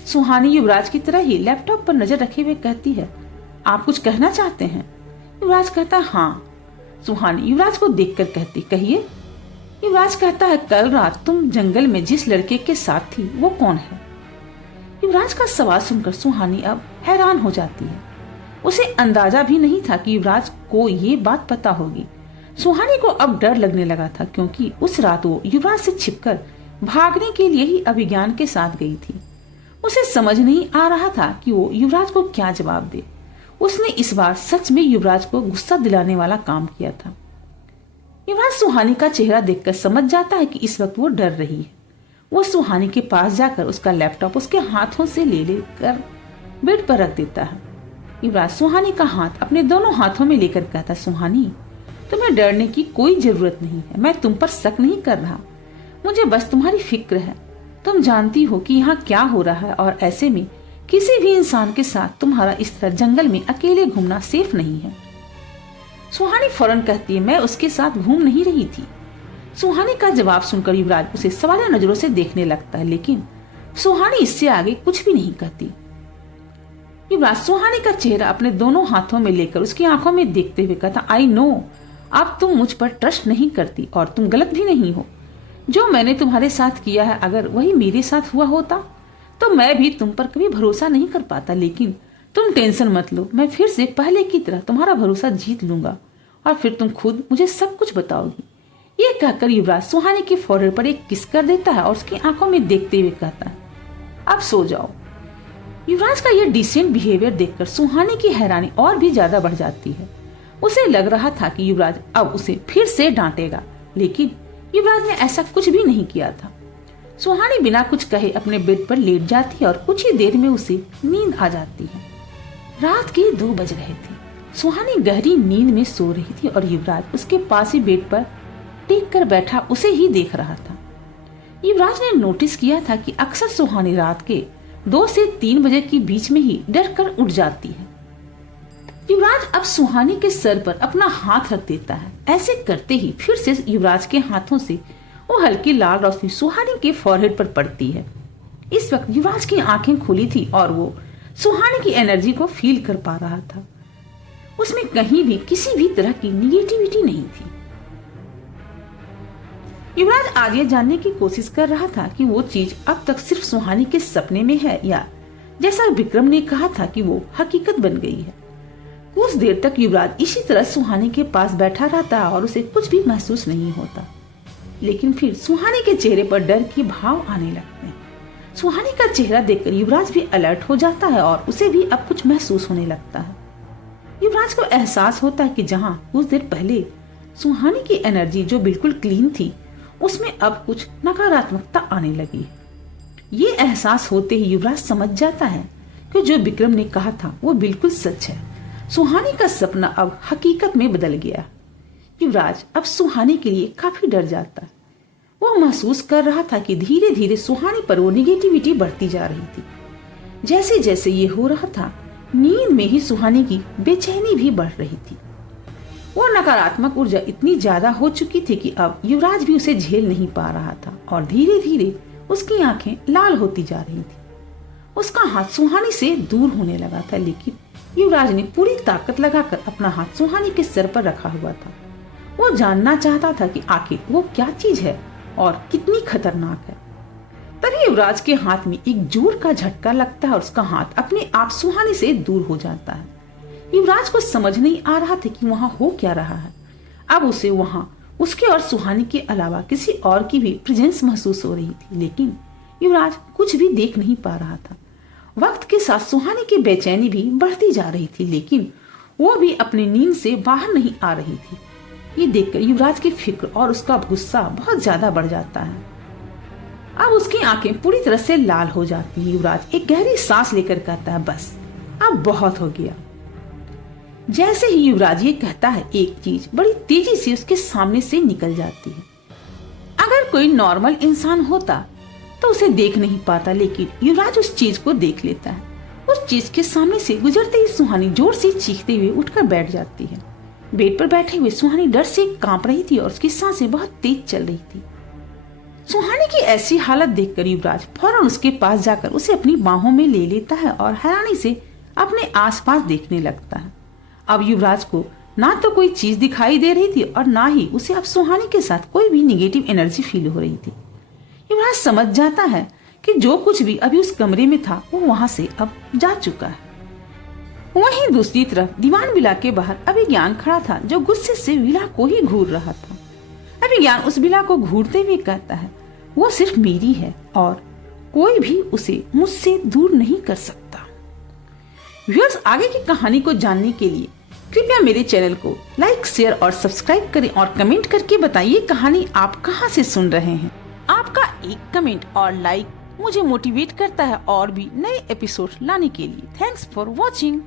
सुहानी युवराज की तरह ही लैपटॉप पर नजर रखे हुए कहती है, आप कुछ कहना चाहते हैं? युवराज कहता है हाँ। सुहानी युवराज को देखकर कहती, कहिए। युवराज कहता है, कल रात तुम जंगल में जिस लड़के के साथ थी वो कौन है? युवराज का सवाल सुनकर सुहानी अब हैरान हो जाती है। उसे अंदाजा भी नहीं था कि युवराज को ये बात पता होगी। सुहानी को अब डर लगने लगा था, क्योंकि उस रात वो युवराज से छिपकर भागने के लिए ही अभिज्ञान के साथ गई थी। उसे समझ नहीं आ रहा था कि वो युवराज को क्या जवाब दे। उसने इस बार सच में युवराज को गुस्सा दिलाने वाला काम किया था। युवराज सुहानी का चेहरा देखकर समझ जाता है कि इस वक्त वो डर रही है। वो सुहानी के पास जाकर उसका लैपटॉप उसके हाथों से ले लेकर बेड पर रख देता है। युवराज सुहानी का हाथ अपने दोनों हाथों में लेकर कहता, सुहानी तुम्हें डरने की कोई जरूरत नहीं है। मैं तुम पर शक नहीं कर रहा, मुझे बस तुम्हारी फिक्र है। तुम जानती हो कि यहाँ क्या हो रहा है और ऐसे में किसी भी इंसान के साथ तुम्हारा इस तरह जंगल में अकेले घूमना सेफ नहीं है। सुहानी फौरन कहती है, मैं उसके साथ घूम नहीं रही थी। सुहानी का जवाब सुनकर युवराज उसे सवालिया नजरों से देखने लगता है, लेकिन सुहानी इससे आगे कुछ भी नहीं कहती। युवराज सुहानी का चेहरा अपने दोनों हाथों में लेकर उसकी आंखों में देखते हुए कहता, आई नो अब तुम मुझ पर ट्रस्ट नहीं करती और तुम गलत भी नहीं हो। जो मैंने तुम्हारे साथ किया है अगर वही मेरे साथ हुआ होता तो मैं भी तुम पर कभी भरोसा नहीं कर पाता। लेकिन तुम टेंशन मत लो, मैं फिर से पहले की तरह तुम्हारा भरोसा जीत लूंगा और फिर तुम खुद मुझे सब कुछ बताओगी। ये कहकर युवराज सुहानी के फोrehead पर एक किस कर देता है और उसकी आंखों में देखते हुए कहता है, अब सो जाओ। युवराज का यह डिसेंट बिहेवियर देखकर सुहानी की हैरानी और भी ज्यादा बढ़ जाती है। उसे लग रहा था कि युवराज अब उसे फिर से डांटेगा, लेकिन युवराज ने ऐसा कुछ भी नहीं किया था। सुहानी बिना कुछ कहे अपने बेड पर लेट जाती है और कुछ ही देर में उसे नींद आ जाती है। रात के 2 बज रहे थे। सुहानी गहरी नींद में सो रही थी और युवराज उसके पास ही बेड पर टेक कर बैठा उसे ही देख रहा था। युवराज ने नोटिस किया था कि अक्सर सुहानी रात के 2 से 3 बजे के बीच में ही डर कर उठ जाती है। युवराज अब सुहानी के सर पर अपना हाथ रख देता है। ऐसे करते ही फिर से युवराज के हाथों से वो हल्की लाल रोशनी सुहानी के फोrehead पर पड़ती है। इस वक्त युवराज की आंखें खुली थी और वो सुहानी की एनर्जी को फील कर पा रहा था। उसमें कहीं भी किसी भी तरह की निगेटिविटी नहीं थी। युवराज आज ये जानने की कोशिश कर रहा था कि वो चीज अब तक सिर्फ सुहानी के सपने में है या जैसा विक्रम ने कहा था कि वो हकीकत बन गई है। कुछ देर तक युवराज इसी तरह सुहानी के पास बैठा रहता और उसे कुछ भी महसूस नहीं होता, लेकिन फिर सुहानी के चेहरे पर डर के भाव आने लगते हैं। सुहानी का चेहरा देखकर युवराज भी अलर्ट हो जाता है और उसे भी अब कुछ महसूस होने लगता है। युवराज को एहसास होता है कि जहां कुछ देर पहले सुहानी की एनर्जी जो बिल्कुल क्लीन थी, उसमें अब कुछ नकारात्मकता आने लगी है। ये एहसास होते ही युवराज समझ जाता है कि जो विक्रम ने कहा था वो बिल्कुल सच है। सुहानी का सपना अब हकीकत में बदल गया। युवराज अब सुहानी के लिए काफी डर जाता है। वो महसूस कर रहा था कि धीरे धीरे सुहानी पर वो निगेटिविटी बढ़ती जा रही थी। जैसे जैसे ये हो रहा था, नींद में ही सुहानी की बेचैनी भी बढ़ रही थी। वो नकारात्मक ऊर्जा इतनी ज्यादा हो चुकी थी कि अब युवराज भी उसे झेल नहीं पा रहा था और धीरे धीरे उसकी आंखें लाल होती जा रही थी। उसका हाथ सुहानी से दूर होने लगा था, लेकिन युवराज ने पूरी ताकत लगाकर अपना हाथ सुहानी के सर पर रखा हुआ था। वो जानना चाहता था कि आखिर वो क्या चीज है और कितनी खतरनाक है। तभी युवराज के हाथ में एक जोर का झटका लगता है और उसका हाथ अपने आप सुहानी से दूर हो जाता है। युवराज को समझ नहीं आ रहा था कि वहां हो क्या रहा है। अब उसे वहां उसके और सुहानी के अलावा किसी और की भी प्रेजेंस महसूस हो रही थी, लेकिन युवराज कुछ भी देख नहीं पा रहा था। वक्त के साथ सुहानी की बेचैनी भी बढ़ती जा रही थी, लेकिन वो भी अपनी नींद से बाहर नहीं आ रही थी। ये देखकर युवराज की फिक्र और उसका गुस्सा बहुत ज्यादा बढ़ जाता है। अब उसकी आंखें पूरी तरह से लाल हो जाती हैं। युवराज एक गहरी सांस लेकर कहता है, बस अब बहुत हो गया। जैसे ही युवराज ये कहता है, एक चीज बड़ी तेजी से उसके सामने से निकल जाती है। अगर कोई नॉर्मल इंसान होता तो उसे देख नहीं पाता, लेकिन युवराज उस चीज को देख लेता है। उस चीज के सामने से गुजरते ही सुहानी जोर से चीखते हुए उठकर बैठ जाती है। बेड पर बैठे हुए सुहानी डर से कांप रही थी और उसकी सांसें बहुत तेज चल रही थी। सुहानी की ऐसी हालत देखकर युवराज फौरन उसके पास जाकर उसे अपनी बाहों में ले लेता है और हैरानी से अपने आसपास देखने लगता है। अब युवराज को ना तो कोई चीज दिखाई दे रही थी और ना ही उसे अब सुहानी के साथ कोई भी निगेटिव एनर्जी फील हो रही थी। युवराज समझ जाता है कि जो कुछ भी अभी उस कमरे में था वो वहां से अब जा चुका है। वहीं दूसरी तरफ दीवान विला के बाहर अभिज्ञान खड़ा था, जो गुस्से से विला को ही घूर रहा था। अभिज्ञान उस विला को घूरते हुए कहता है, वो सिर्फ मेरी है और कोई भी उसे मुझसे दूर नहीं कर सकता। व्यूअर्स, आगे की कहानी को जानने के लिए कृपया मेरे चैनल को लाइक, शेयर और सब्सक्राइब करें और कमेंट करके बताइए कहानी आप कहां से सुन रहे हैं। आपका एक कमेंट और लाइक मुझे मोटिवेट करता है और भी नए एपिसोड लाने के लिए। Thanks for watching.